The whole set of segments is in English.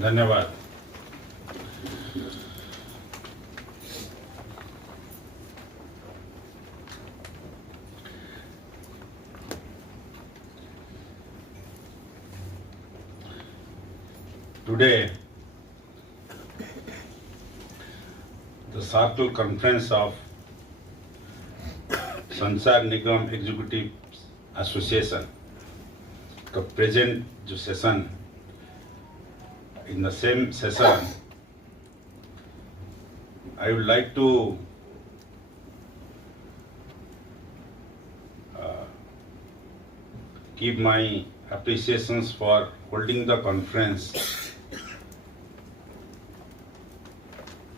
धन्यवाद। Today, the Circle Conference of संचार निगम executive association का प्रेजेंट जो session, in the same session, I would like to give my appreciations for holding the conference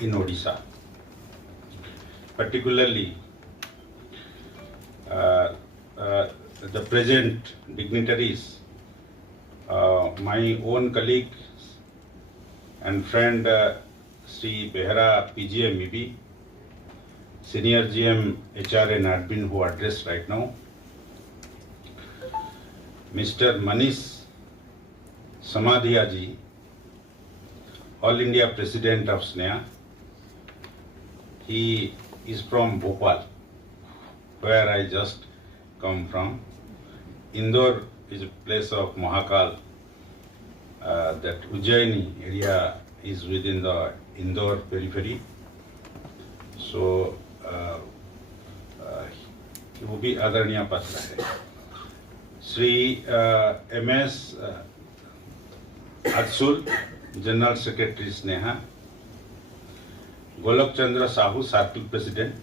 in Odisha, particularly the present dignitaries, my own colleague and friend Sri Behera PGM EB, Senior GM HR and Admin who addressed right now, Mr. Manish Samadhiya ji, All India President of SNEA. He is from Bhopal, where I just come from. Indore is a place of Mahakal. That Ujjaini area is within the Indore periphery. So, he will be Adarniya Patra. Sri MS Atsul, General Secretary SNEA. Golok Chandra Sahu, Circle President.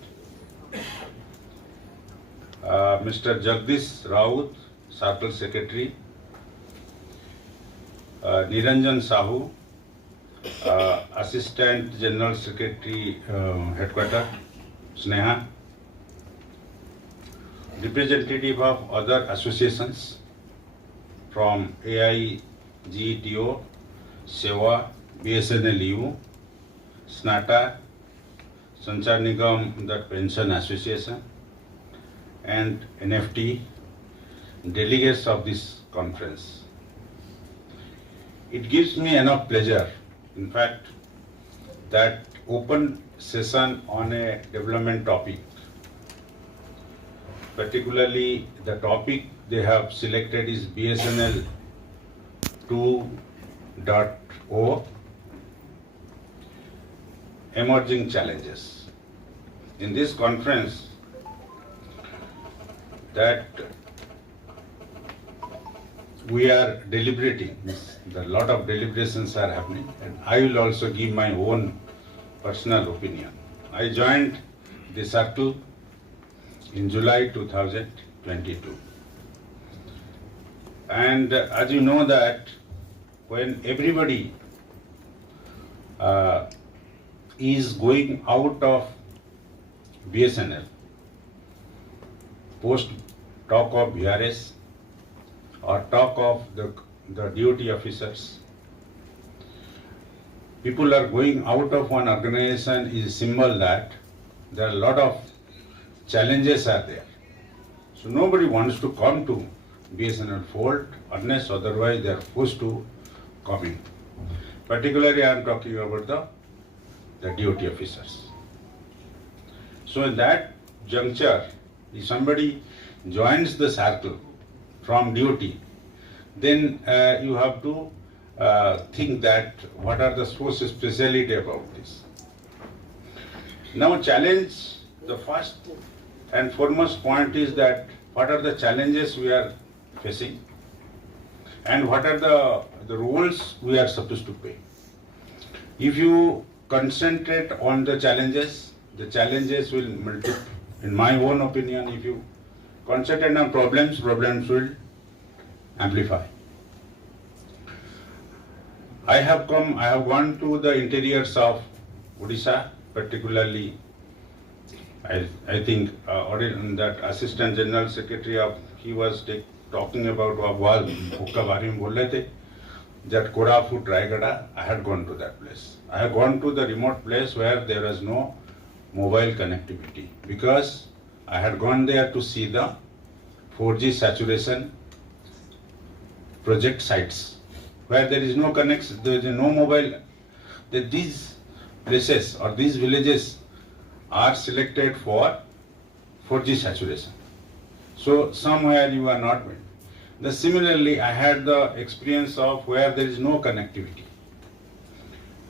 Mr. Jagdish Raut, Circle Secretary. Niranjan Sahu, Assistant General Secretary, Headquarter, SNEA. Representative of other associations from AIGTO, SEWA, BSNLU, SNATA, Sanchar Nigam, the Pension Association, and NFT, delegates of this conference. It gives me enough pleasure, in fact, that open session on a development topic, particularly the topic they have selected is BSNL 2.0, emerging challenges. In this conference, that we are deliberating, a lot of deliberations are happening, and I will also give my own personal opinion. I joined the circle in July 2022. And as you know that when everybody is going out of BSNL, post talk of VRS or talk of the duty officers, people are going out of one organization is a symbol that there are a lot of challenges are there. So nobody wants to come to BSNL fold unless otherwise they are forced to come in. Particularly I am talking about the duty officers. So in that juncture, if somebody joins the circle from duty, then you have to think that what are the source speciality about this. Now challenge, the first and foremost point is that what are the challenges we are facing and what are the roles we are supposed to play. If you concentrate on the challenges will multiply. In my own opinion, if you concentrate on problems will amplify. I have gone to the interiors of Odisha, particularly I think that Assistant General Secretary of, he was talking about that Koraput, Raigada. I had gone to that place. I had gone to the remote place where there was no mobile connectivity, because I had gone there to see the 4G saturation project sites. where there is no connection, there is no mobile, that these places or these villages are selected for 4G saturation. So somewhere you are not. Similarly, I had the experience of where there is no connectivity.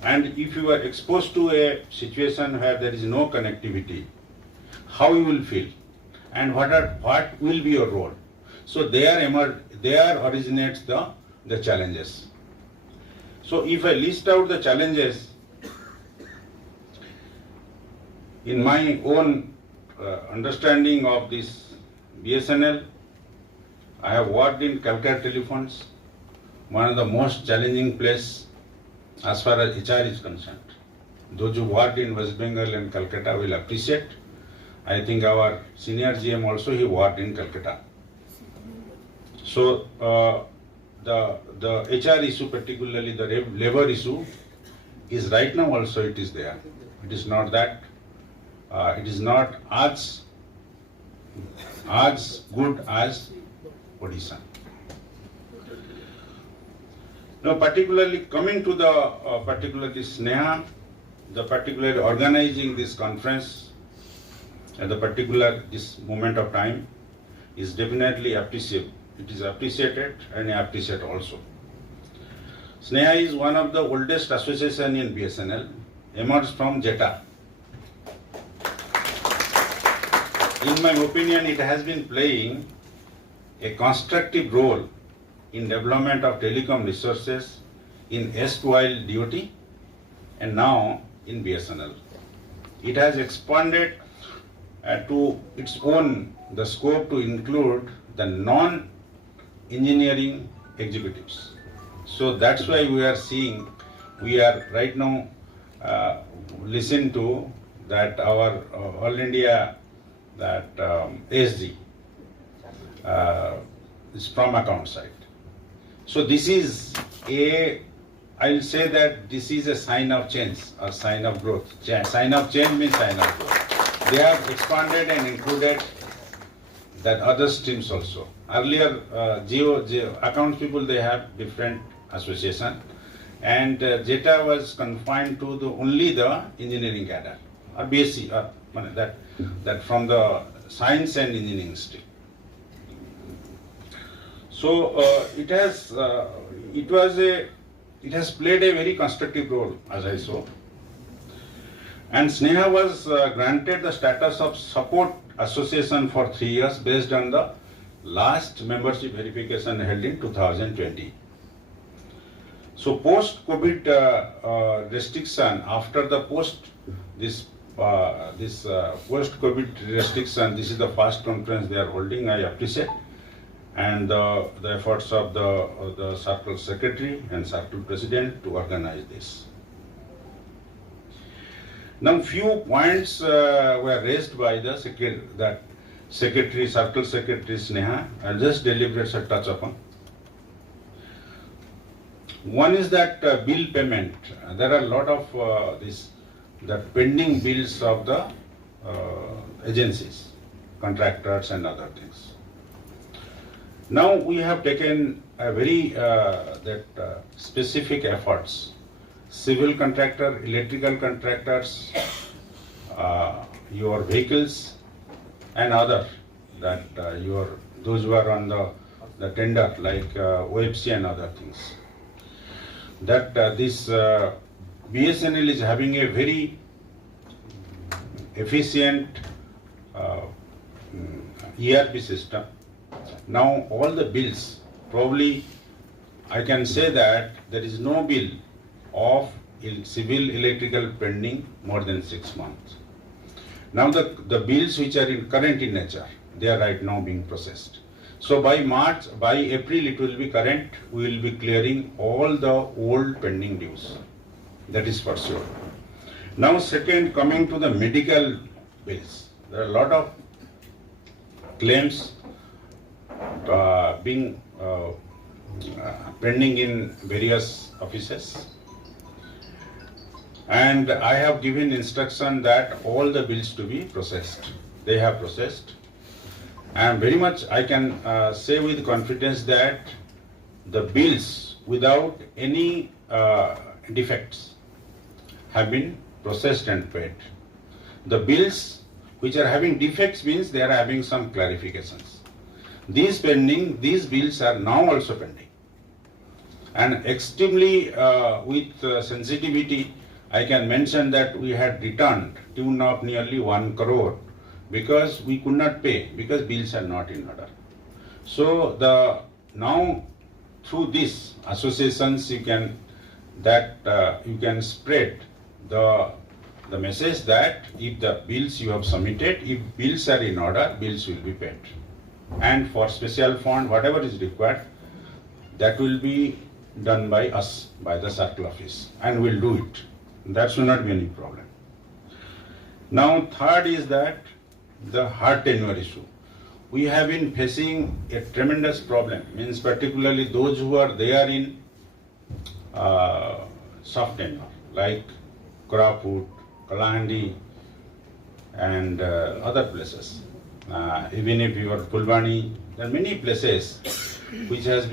And if you are exposed to a situation where there is no connectivity, how you will feel and what will be your role? So there originates the challenges. So if I list out the challenges, in my own understanding of this BSNL, I have worked in Calcutta telephones, one of the most challenging place as far as HR is concerned. Those who worked in West Bengal and Calcutta will appreciate. I think our senior GM also, he worked in Calcutta. So the HR issue, particularly the labor issue, is right now also it is there. It is not that, it is not as good as Odisha. Now, particularly coming to the particularly SNEA, the particular organizing this conference at the particular this moment of time is definitely appreciable. It is appreciated and I appreciate also. SNEA is one of the oldest association in BSNL, emerged from JETA. In my opinion, it has been playing a constructive role in development of telecom resources in erstwhile DOT and now in BSNL. It has expanded to its own the scope to include the non-engineering executives. So that's why we are seeing, we are right now listen to that our All India that ASG is from account side. So this is I'll say that this is a sign of change or sign of growth. Sign of change means sign of growth. They have expanded and included that other streams also. Earlier, geo accounts people, they have different association, and JETA was confined to only the engineering cadre or BSc or that from the science and engineering stream. So it has played a very constructive role, as I saw. And SNEA was granted the status of support association for 3 years based on the last membership verification held in 2020. So post-COVID restriction, after the post-COVID restriction, this is the first conference they are holding, I appreciate. And the efforts of the circle secretary and circle president to organize this. Now, few points were raised by the secretary, circle secretary SNEA. I'll just deliberate a touch upon. One is that bill payment. There are a lot of that pending bills of the agencies, contractors and other things. Now we have taken a very specific efforts. Civil contractor, electrical contractors, your vehicles, and other that those who are on the tender like OFC and other things. That this BSNL is having a very efficient ERP system. Now all the bills, probably I can say that there is no bill of civil electrical pending more than 6 months. Now the bills which are current in nature, they are right now being processed. So by April it will be current, we will be clearing all the old pending dues. That is for sure. Now second, coming to the medical bills, there are a lot of claims being pending in various offices, and I have given instruction that all the bills to be processed. They have processed, and very much I can say with confidence that the bills without any defects have been processed and paid. The bills which are having defects means they are having some clarifications. These bills are now also pending. And extremely with sensitivity, I can mention that we had returned tune of nearly 1 crore because we could not pay because bills are not in order. So now through these associations you can spread the message that if the bills you have submitted, if bills are in order, bills will be paid. And for special fund, whatever is required, that will be done by us, by the circle office, and we'll do it. That should not be any problem. Now, third is that the hard tenure issue. We have been facing a tremendous problem, means particularly those who are there in soft tenure, like Koraput, Kalahandi, and other places. Even if you are Pulwani, there are many places which have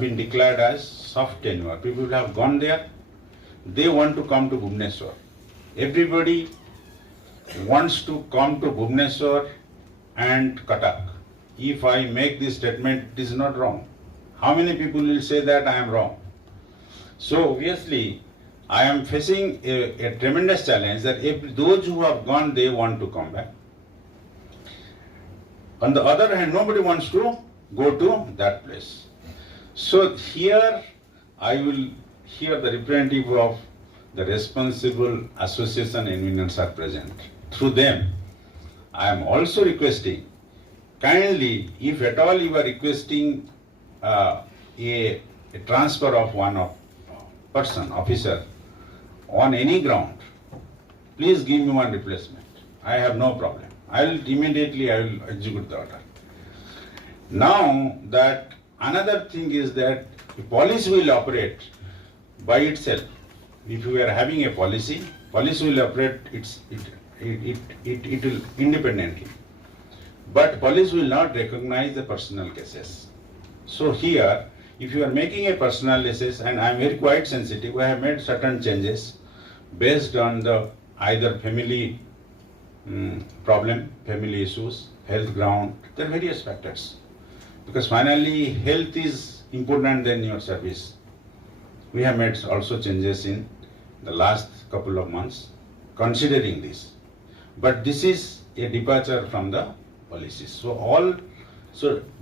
been declared as soft tenure. People have gone there. They want to come to Bhubaneswar. Everybody wants to come to Bhubaneswar and Cuttack. If I make this statement, it is not wrong. How many people will say that I am wrong? So obviously, I am facing a tremendous challenge that if those who have gone, they want to come back. On the other hand, nobody wants to go to that place. So here I will hear the representative of the responsible association and unions are present. Through them, I am also requesting, kindly, if at all you are requesting a transfer of one person, officer, on any ground, please give me one replacement. I have no problem. I will execute the order. Now that another thing is that the policy will operate by itself. If we are having a policy will operate it will independently. But police will not recognize the personal cases. So here, if you are making a personal cases, and I am very quite sensitive, I have made certain changes based on the either family problem, family issues, health ground, there are various factors. Because finally, health is important than your service. We have made also changes in the last couple of months considering this. But this is a departure from the policies. So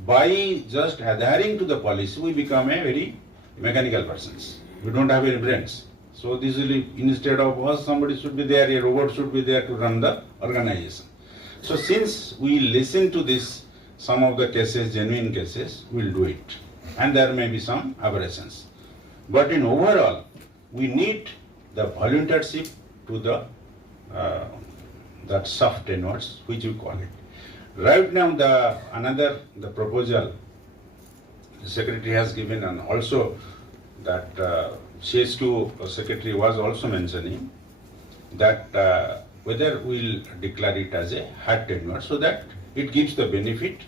by just adhering to the policy, we become a very mechanical persons. We don't have any brains. So this will, instead of us, somebody should be there, a robot should be there to run the organization. So since we listen to this, some of the cases, genuine cases, we'll do it. And there may be some aberrations. But in overall, we need the volunteership to the that soft tenures, which we call it. Right now, the proposal the secretary has given, and also that CSQ secretary was also mentioning that whether we'll declare it as a hard tenure, so that it gives the benefit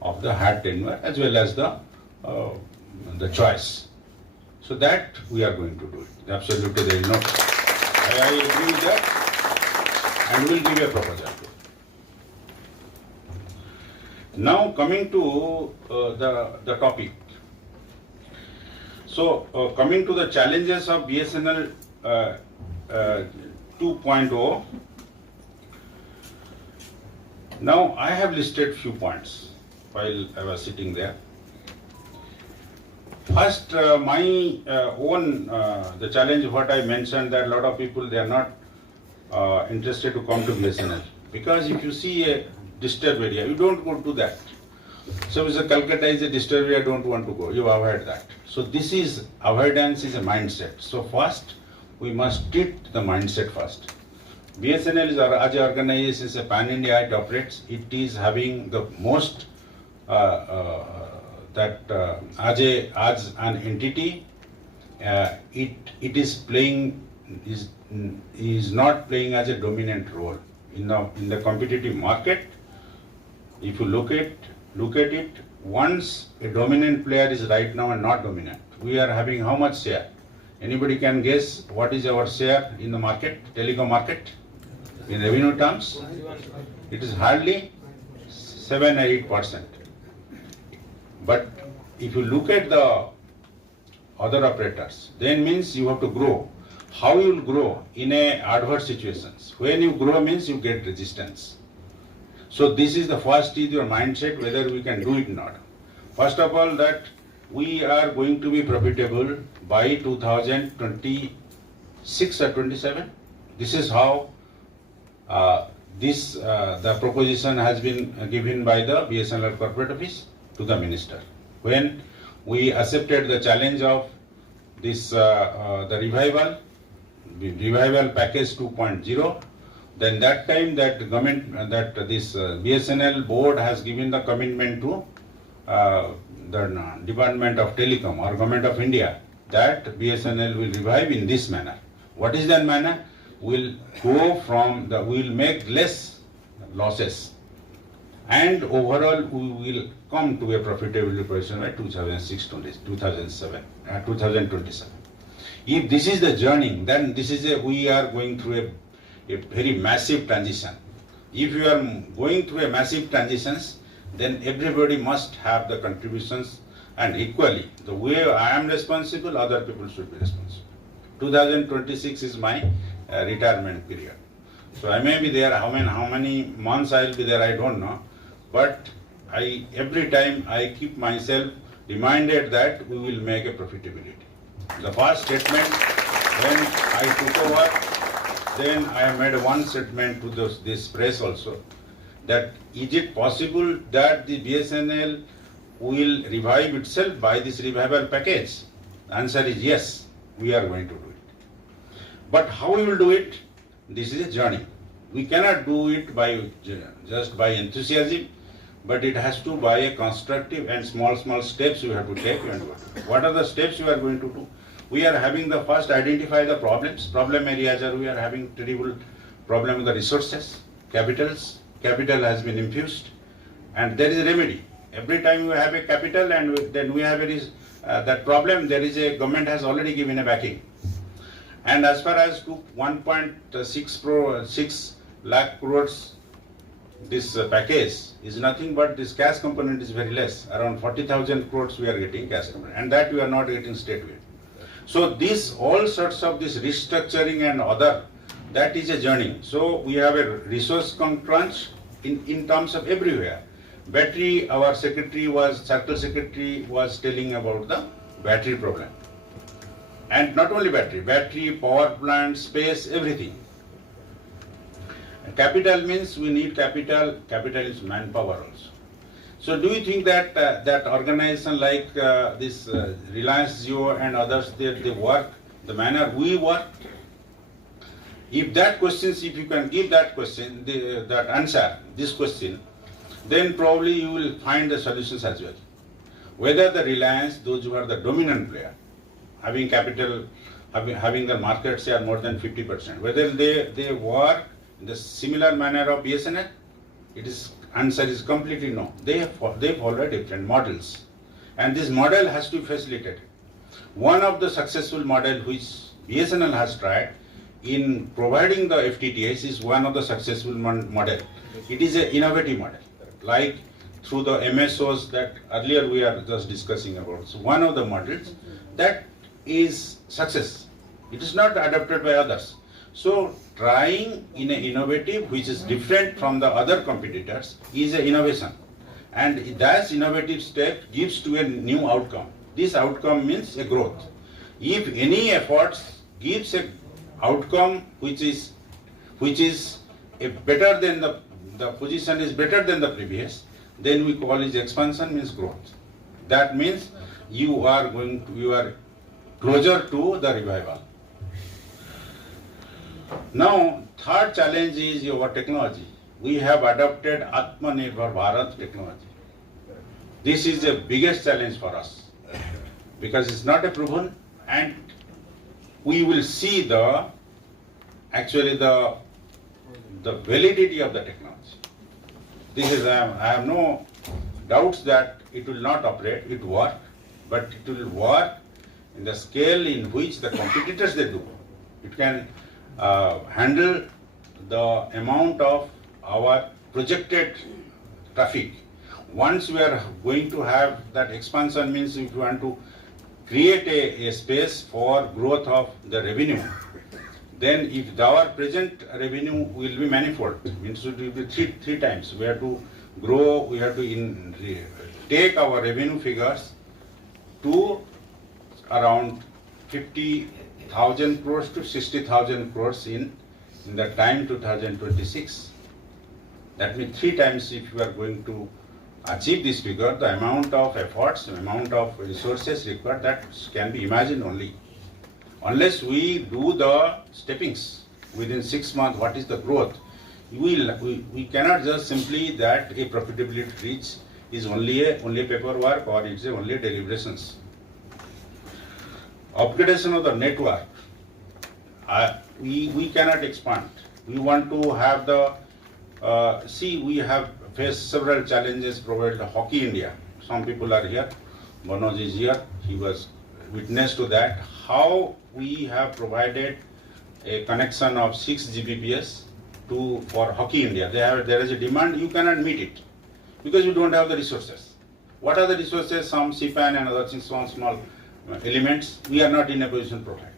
of the hard tenure as well as the choice. So that we are going to do it. Absolutely, there is no. I agree with that, and we'll give a proposal. Now coming to the topic. So coming to the challenges of BSNL 2.0. Now I have listed few points while I was sitting there. First, my own the challenge what I mentioned, that a lot of people, they are not interested to come to BSNL, because if you see a disturbed area, you don't go to that. So if Calcutta is a disturbed area, I don't want to go, you avoid that. So this is, avoidance is a mindset. So first, we must treat the mindset first. BSNL is, as an organization, is a pan-India, it operates, it is having the most as an entity, it is playing, is not playing as a dominant role in the competitive market. If you look at it, once a dominant player is right now and not dominant, we are having how much share? Anybody can guess what is our share in the market, telecom market? In revenue terms, it is hardly 7 or 8%. But if you look at the other operators, then means you have to grow. How you will grow in a adverse situations? When you grow means you get resistance. So this is the first is your mindset whether we can do it or not. First of all, that we are going to be profitable by 2026 or 27. This is how the proposition has been given by the BSNL corporate office to the minister. When we accepted the challenge of this the revival package 2.0, then that time that government this BSNL board has given the commitment to the Department of Telecom or Government of India that BSNL will revive in this manner. What is that manner? We'll go from we'll make less losses, and overall we will come to a profitability position by 2027. If this is the journey, then we are going through a very massive transition. If you are going through a massive transitions, then everybody must have the contributions, and equally the way I am responsible, other people should be responsible. 2026 is my retirement period. So I may be there, how many months I will be there, I don't know. But every time I keep myself reminded that we will make a profitability. The first statement when I took over, then I made one statement to this press also, that is it possible that the BSNL will revive itself by this revival package? The answer is yes, we are going to do it. But how we will do it? This is a journey. We cannot do it by just by enthusiasm, but it has to by a constructive and small steps you have to take. And what are the steps you are going to do? We are having the first identify the problem areas are we are having terrible problem with the resources, capital has been infused, and there is a remedy. Every time we have a capital and then we have that problem, there is a government has already given a backing. And as far as to 1.6 lakh crores, this package is nothing but this cash component is very less. Around 40,000 crores we are getting cash component, and that we are not getting state way. So this all sorts of this restructuring and other, that is a journey. So we have a resource crunch in terms of everywhere. Battery, our circle secretary was telling about the battery problem. And not only battery, power plant, space, everything. Capital means we need capital is manpower also. So do you think that that organization like this Reliance Jio and others, they work the manner we work? If you can give that question, that answer, this question, then probably you will find the solutions as well. Whether the Reliance, those who are the dominant player, having capital, having the market share more than 50%, whether they work in the similar manner of BSNL, answer is completely no. They follow different models, and this model has to be facilitated. One of the successful model which BSNL has tried in providing the FTTH is one of the successful model. It is an innovative model, like through the MSOs that earlier we are just discussing about. So one of the models that is success. It is not adopted by others. So trying in an innovative which is different from the other competitors is an innovation, and that innovative step gives to a new outcome. This outcome means a growth. If any efforts gives a outcome which is a better than the position is better than the previous, then we call it expansion, means growth. That means you are closer to the revival. Now, third challenge is your technology. We have adopted Atmanirbhar Bharat technology. This is the biggest challenge for us because it's not a proven, and we will see the validity of the technology. This is I have no doubts that it will not operate, it work, but it will work in the scale in which the competitors they do. It can handle the amount of our projected traffic. Once we are going to have that expansion, means if you want to create a space for growth of the revenue, then if our present revenue will be manifold, means it will be three times. We have to grow, we have to take our revenue figures to around 50,000 crores to 60,000 crores in the time 2026. That means 3 times if you are going to achieve this figure, the amount of efforts, the amount of resources required, that can be imagined only. Unless we do the steppings within 6 months, what is the growth? We cannot just simply that a profitability reach is only a paperwork or it's only deliberations. Upgradation of the network, we cannot expand. We want to have the, we have faced several challenges provided Hockey India. Some people are here, Manoj is here, he was witness to that. How we have provided a connection of 6 Gbps for Hockey India. There is a demand, you cannot meet it because you don't have the resources. What are the resources? Some CPAN and other things, small elements, we are not in a position to provide.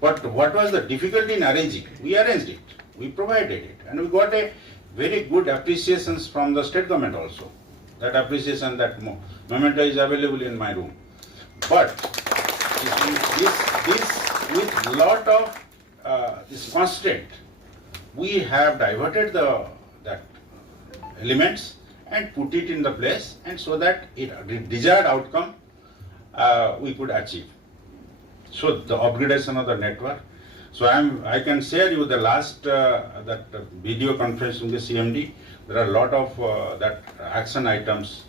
But what was the difficulty in arranging? We arranged it, we provided it, and we got a very good appreciations from the state government also. That appreciation, that memento is available in my room. But this with lot of this constraint, we have diverted that elements and put it in the place, and so that desired outcome we could achieve. So the upgradation of the network. So I can share you the last that video conference in the CMD. There are a lot of that action items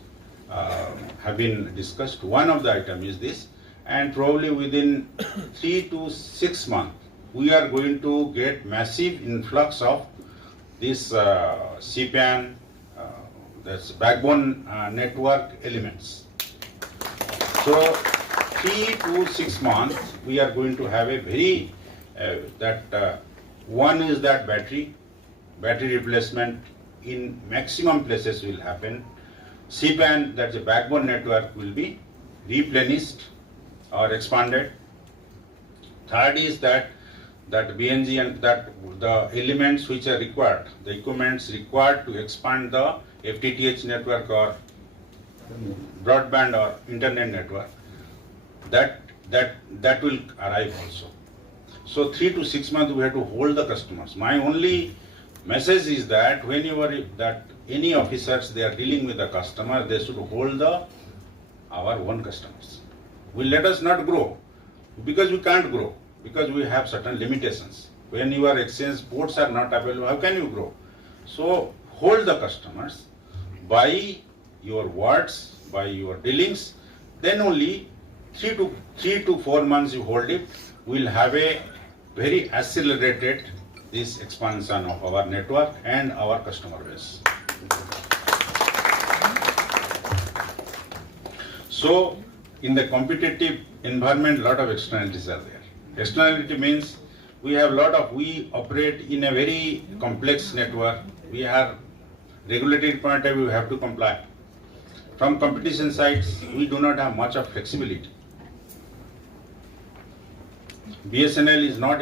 have been discussed. One of the item is this, and probably within 3 to 6 months we are going to get massive influx of this CPAN, that's backbone network elements. So 3 to 6 months we are going to have a very one is that battery replacement in maximum places will happen. CPAN, that's a backbone network, will be replenished or expanded. Third is that BNG and that the elements which are required, the equipments required to expand the FTTH network or broadband or internet network, that will arrive also. So 3 to 6 months we have to hold the customers. My only message is that whenever that any officers they are dealing with the customer, they should hold our own customers. Let us not grow because we can't grow, because we have certain limitations. When your exchange ports are not available, how can you grow? So hold the customers by your words, by your dealings. Then only 3 to 4 months you hold it, we'll have a very accelerated this expansion of our network and our customer base. So in the competitive environment, lot of externalities are there. Externality means we operate in a very complex network. We have regulatory point of view, we have to comply. From competition sides, we do not have much of flexibility. BSNL is not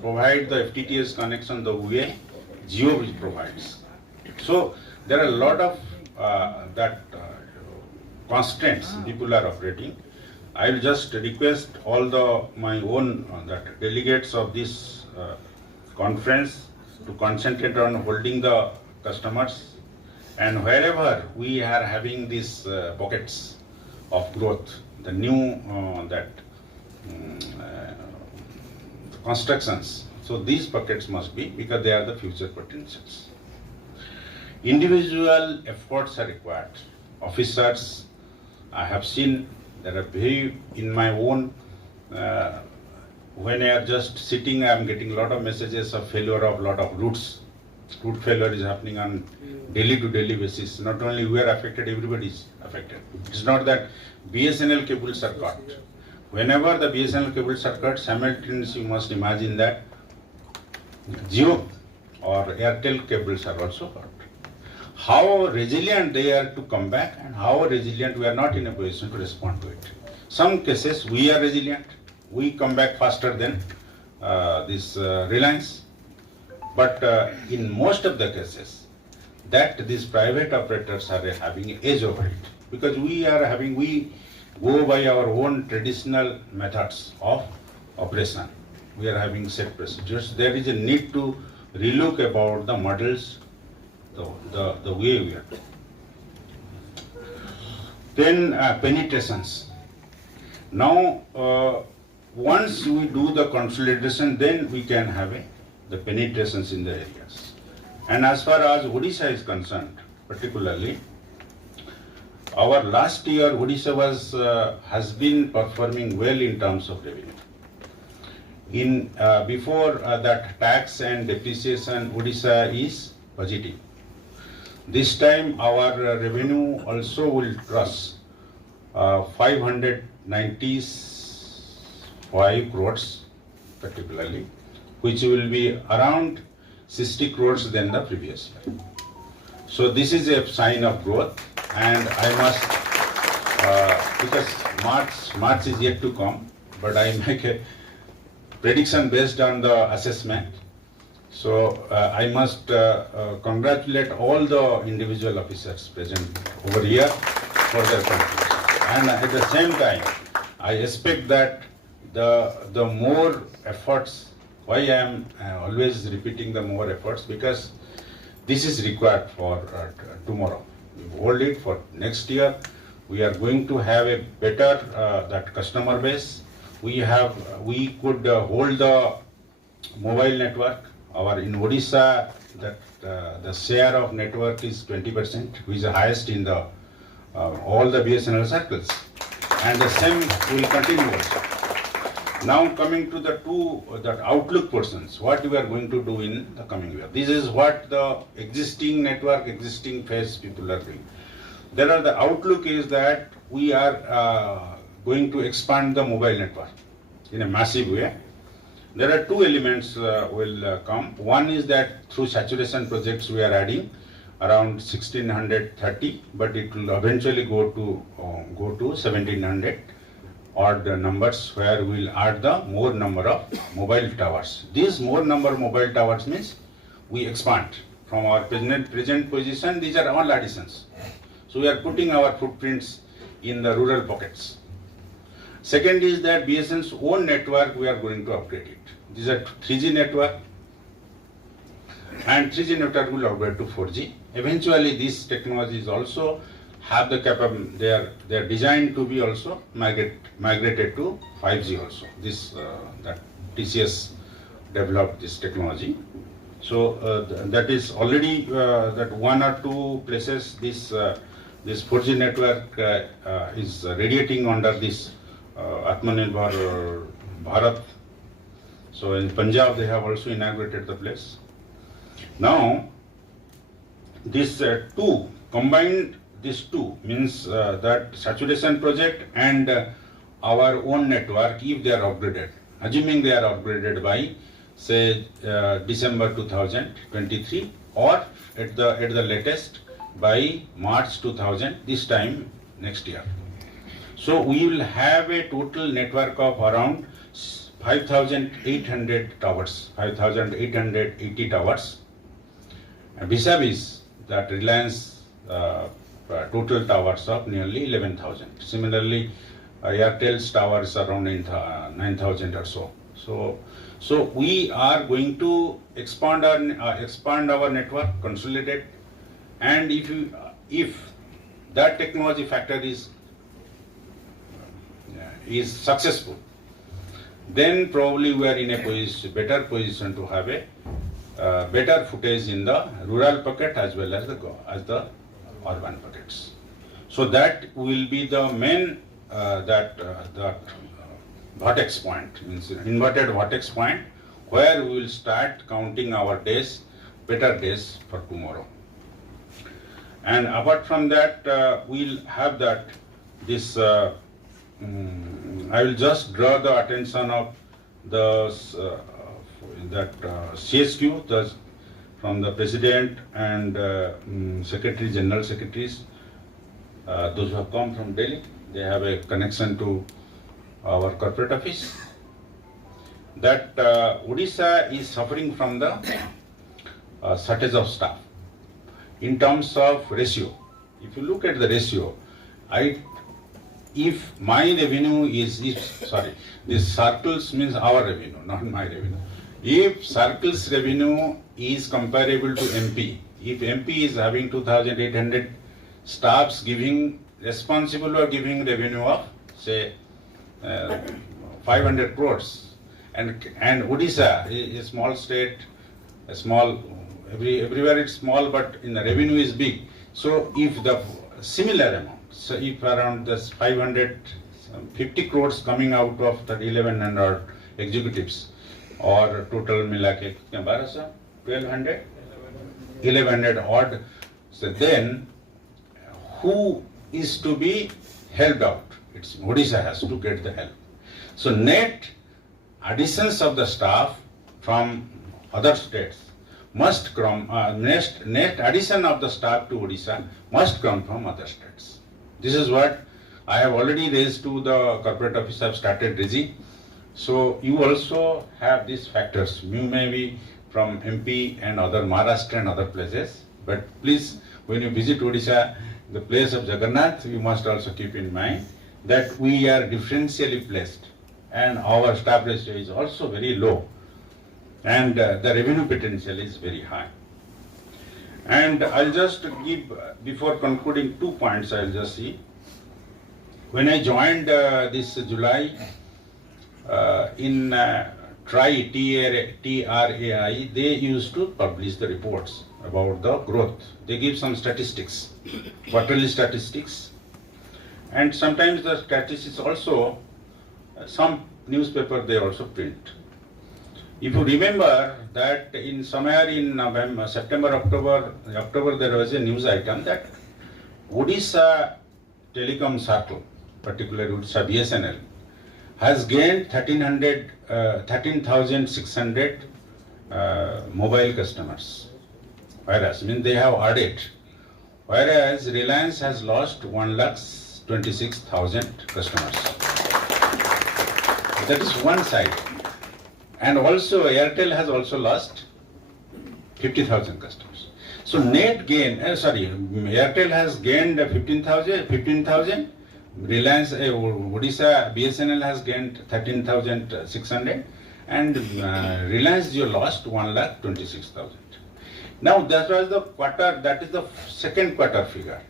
provide the FTTH connection the way Jio provides. So there are a lot of constraints people are operating. I will just request all my own delegates of this conference to concentrate on holding the customers, and wherever we are having these pockets of growth, the new constructions. So these pockets must be, because they are the future potentials. Individual efforts are required. Officers, I have seen there are very, in my own, when I am just sitting, I am getting a lot of messages of failure of lot of routes. Route failure is happening on daily to daily basis. Not only we are affected, everybody is affected. It's not that BSNL cables are cut. whenever the BSNL cables are cut, simultaneously you must imagine that Jio or Airtel cables are also cut. How resilient they are to come back and how resilient we are not in a position to respond to it. Some cases we are resilient, we come back faster than this Reliance, but in most of the cases that these private operators are having edge over it, because we go by our own traditional methods of operation. We are having set procedures. There is a need to relook about the models, the way we are. Then penetrations. Now, once we do the consolidation, then we can have the penetrations in the areas. And as far as Odisha is concerned, particularly, our last year Odisha has been performing well in terms of revenue. In before that tax and depreciation, Odisha is positive. This time our revenue also will cross 595 crores particularly, which will be around 60 crores than the previous year. So this is a sign of growth, and I must, because March is yet to come, but I make a prediction based on the assessment. So I must congratulate all the individual officers present over here for their contribution. And at the same time, I expect that the more efforts, why I am always repeating the more efforts, because this is required for tomorrow. We hold it for next year. We are going to have a better that customer base. We could hold the mobile network. In Odisha, that the share of network is 20%, which is the highest in the all the BSNL circles, and the same will continue also. Now coming to the outlook portions, what we are going to do in the coming year. This is what the existing network, existing phase people are doing. The outlook is that we are going to expand the mobile network in a massive way. There are two elements will come. One is that through saturation projects we are adding around 1630, but it will eventually go to 1700 odd numbers, where we will add the more number of mobile towers. These more number of mobile towers means we expand from our present position. These are all additions. So we are putting our footprints in the rural pockets. Second is that BSNL's own network, we are going to upgrade it. These are 3G network, and 3G network will upgrade to 4G. Eventually, these technologies also have the capability. They are designed to be also migrated to 5G also. That TCS developed this technology. So that is already that one or two places this 4G network is radiating under this Atmanirbhar Bharat. So in Punjab they have also inaugurated the place. Now this two combined, these two means that saturation project and our own network, if they are upgraded, assuming they are upgraded by say December 2023 or at the latest by March 2000, this time next year. So we will have a total network of around 5,800 towers, 5,880 towers, vis-a-vis that Reliance total towers of nearly 11,000. Similarly, Airtel's towers around 9,000 or so. So we are going to expand our network, consolidate, and if that technology factor is successful, then probably we are in a better position to have a better footage in the rural pocket as well as the urban pockets. So that will be the main vertex point, means inverted vertex point, where we will start counting our days, better days for tomorrow. And apart from that, we'll have this I will just draw the attention of the CSQ, from the President and Secretary, General Secretaries, those who have come from Delhi. They have a connection to our corporate office. That Odisha is suffering from the shortage of staff in terms of ratio. If you look at the ratio, if my revenue is, this circles means our revenue, not my revenue. If circles revenue is comparable to MP, if MP is having 2,800 staffs responsible or giving revenue of say 500 crores, and Odisha is a small state, everywhere it's small, but in the revenue is big. So if the similar amount, so if around this 550 crores coming out of the 1100 executives, or total mila ke 1100 odd, so then who is to be helped out? It's Odisha has to get the help. So net additions of the staff from other states must come, net addition of the staff to Odisha must come from other states. This is what I have already raised to the corporate office. I have started raising. So you also have these factors. You may be from MP and other Maharashtra and other places, but please, when you visit Odisha, the place of Jagannath, you must also keep in mind that we are differentially placed and our staff ratio is also very low, and the revenue potential is very high. And I'll just give, before concluding, 2 points I'll just see. When I joined this July, in TRAI, they used to publish the reports about the growth. They give some statistics, quarterly statistics, and sometimes the statistics also, some newspaper they also print. If you remember that in somewhere in November, September, October, there was a news item that Odisha Telecom Circle, particularly Odisha BSNL, has gained 13,600 mobile customers. Whereas, they have added. Whereas Reliance has lost 1,26,000 customers. That is one side. And also Airtel has also lost 50,000 customers. So net gain, Airtel has gained 15,000. Reliance, Odisha BSNL has gained 13,600, and Reliance Jio lost 1,26,000. Now that was the quarter, that is the second quarter figure.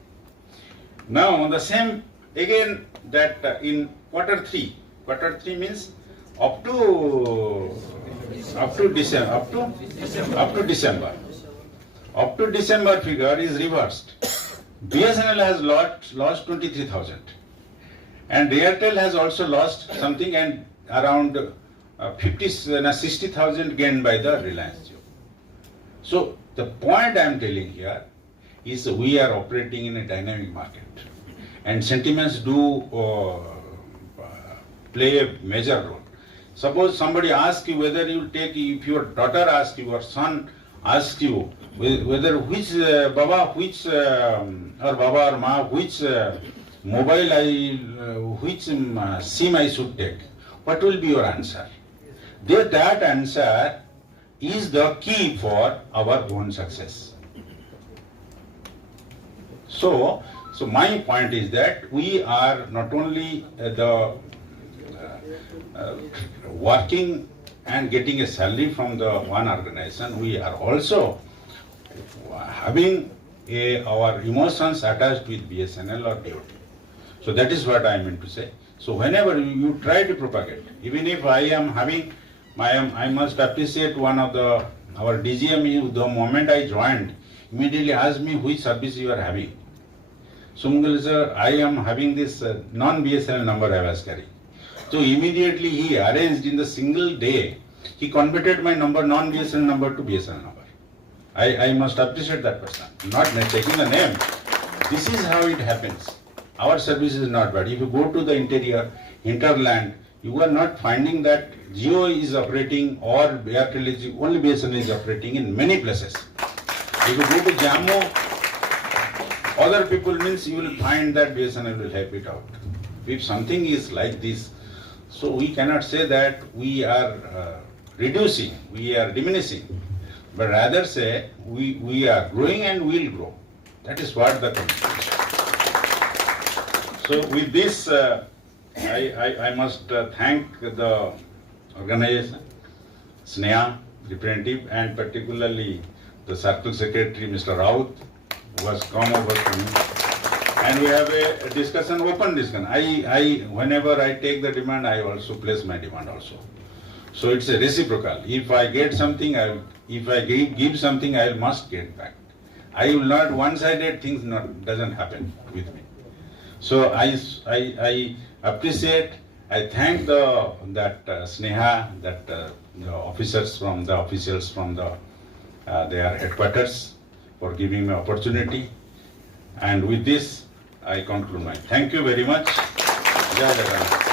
Now on the same, again that in quarter three means up to December figure is reversed. BSNL has lost 23,000. And Airtel has also lost something, and around 60,000 gained by the Reliance Jio. So the point I am telling here is we are operating in a dynamic market, and sentiments do play a major role. Suppose somebody asks you whether you take, if your daughter asks you, or son asks you whether which Baba or Ma, which mobile which SIM I should take, what will be your answer? That answer is the key for our own success. So my point is that we are not only working and getting a salary from the one organization, we are also having our emotions attached with BSNL or DOT. So that is what I meant to say. So whenever you try to propagate, even if I am having, I must appreciate one of our DGM, the moment I joined, immediately asked me which service you are having. Sungal sir, I am having this non-BSNL number I was carrying. So immediately he arranged in the single day, he converted my number, non-BSNL number to BSNL number. I must appreciate that person, not taking the name. This is how it happens. Our service is not bad. If you go to the interior, hinterland, you are not finding that Jio is operating or Airtel is only BSNL is operating in many places. If you go to Jammu, other people means you will find that BSNL will help it out. If something is like this, so we cannot say that we are reducing, we are diminishing, but rather say we are growing and will grow. That is what the commitment is. So with this, I must thank the organization, SNEA representative, and particularly the Circle Secretary, Mr. Raut, who has come over to me. And we have a discussion, open discussion. Whenever I take the demand, I also place my demand also. So it's a reciprocal. If I get something, if I give something, I must get back. I will not, one-sided things doesn't happen with me. So I appreciate, I thank that SNEHA, that the officials from their headquarters for giving me opportunity. And with this, I conclude my. Thank you very much. Jai Jagannath.